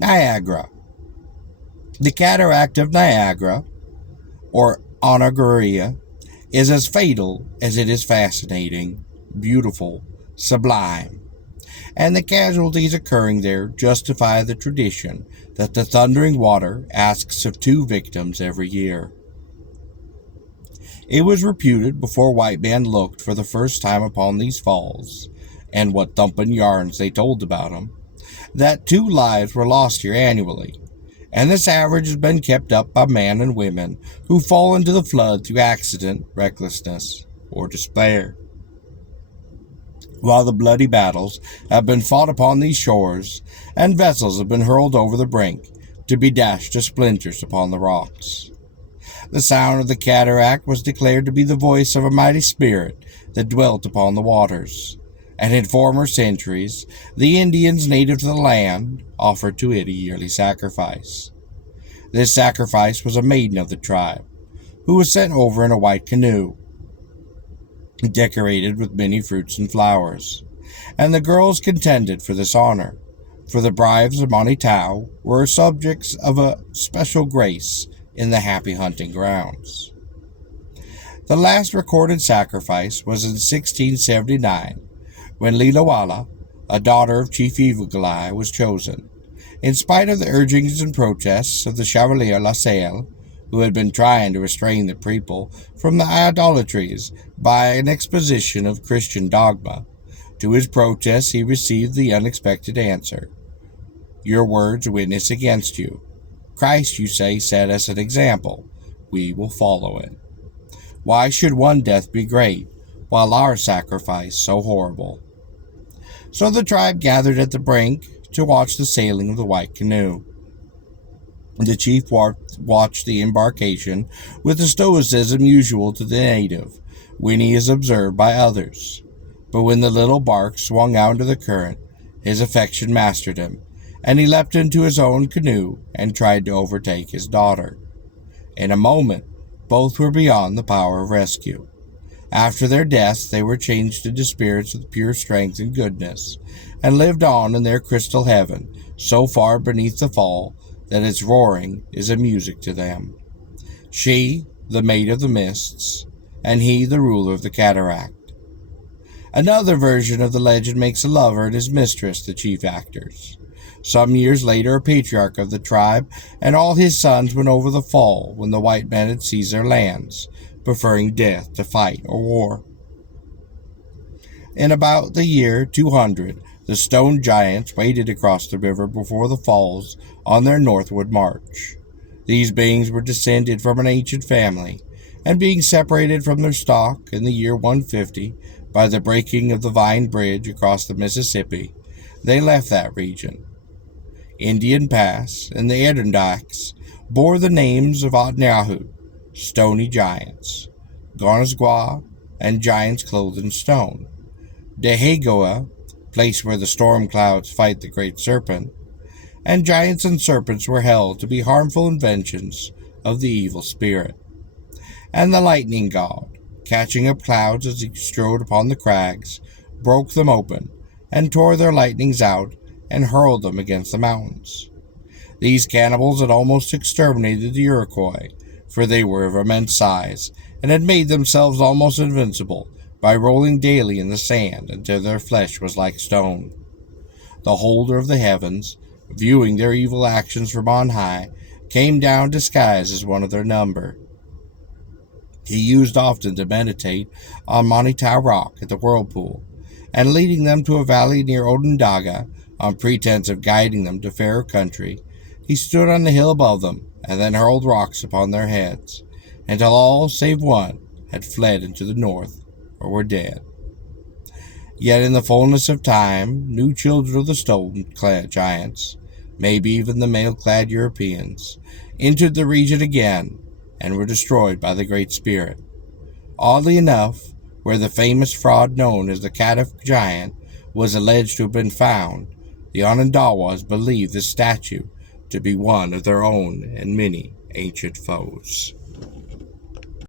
Niagara. The cataract of Niagara, or Onagaria, is as fatal as it is fascinating, beautiful, sublime, and the casualties occurring there justify the tradition that the thundering water asks of two victims every year. It was reputed before white men looked for the first time upon these falls, and what thumping yarns they told about 'em, that two lives were lost here annually, and this average has been kept up by men and women who fall into the flood through accident, recklessness, or despair. While the bloody battles have been fought upon these shores, and vessels have been hurled over the brink to be dashed to splinters upon the rocks. The sound of the cataract was declared to be the voice of a mighty spirit that dwelt upon the waters, and in former centuries the Indians native to the land offered to it a yearly sacrifice. This sacrifice was a maiden of the tribe, who was sent over in a white canoe, decorated with many fruits and flowers, and the girls contended for this honor, for the brides of Monitau were subjects of a special grace in the happy hunting grounds. The last recorded sacrifice was in 1679, when Lilawala, a daughter of Chief Eagle Eye, was chosen, in spite of the urgings and protests of the Chevalier La Salle, who had been trying to restrain the people from the idolatries by an exposition of Christian dogma. To his protests he received the unexpected answer: "Your words witness against you. Christ, you say, set us an example. We will follow it. Why should one death be great, while our sacrifice so horrible?" So the tribe gathered at the brink to watch the sailing of the white canoe. The chief watched the embarkation with the stoicism usual to the native when he is observed by others. But when the little bark swung out into the current, his affection mastered him, and he leapt into his own canoe and tried to overtake his daughter. In a moment, both were beyond the power of rescue. After their deaths, they were changed into spirits of pure strength and goodness, and lived on in their crystal heaven, so far beneath the fall that its roaring is a music to them. She, the maid of the mists, and he, the ruler of the cataract. Another version of the legend makes a lover and his mistress the chief actors. Some years later, a patriarch of the tribe and all his sons went over the fall when the white men had seized their lands, preferring death to fight or war. In about the year 200, the stone giants waded across the river before the falls on their northward march. These beings were descended from an ancient family, and being separated from their stock in the year 150 by the breaking of the Vine Bridge across the Mississippi, they left that region. Indian Pass and the Adirondacks bore the names of Otnahu, stony giants, Gonasgwa, and giants clothed in stone, Dehegoa, place where the storm clouds fight the great serpent, and giants and serpents were held to be harmful inventions of the evil spirit. And the lightning god, catching up clouds as he strode upon the crags, broke them open, and tore their lightnings out, and hurled them against the mountains. These cannibals had almost exterminated the Iroquois, for they were of immense size, and had made themselves almost invincible by rolling daily in the sand until their flesh was like stone. The holder of the heavens, viewing their evil actions from on high, came down disguised as one of their number. He used often to meditate on Monitau Rock at the whirlpool, and leading them to a valley near Onondaga, on pretense of guiding them to fairer country, he stood on the hill above them, and then hurled rocks upon their heads, until all save one had fled into the north, or were dead. Yet in the fullness of time, new children of the stone-clad giants, maybe even the mail-clad Europeans, entered the region again, and were destroyed by the Great Spirit. Oddly enough, where the famous fraud known as the Cataract Giant was alleged to have been found, the Onondagas believed this statue to be one of their own and many ancient foes.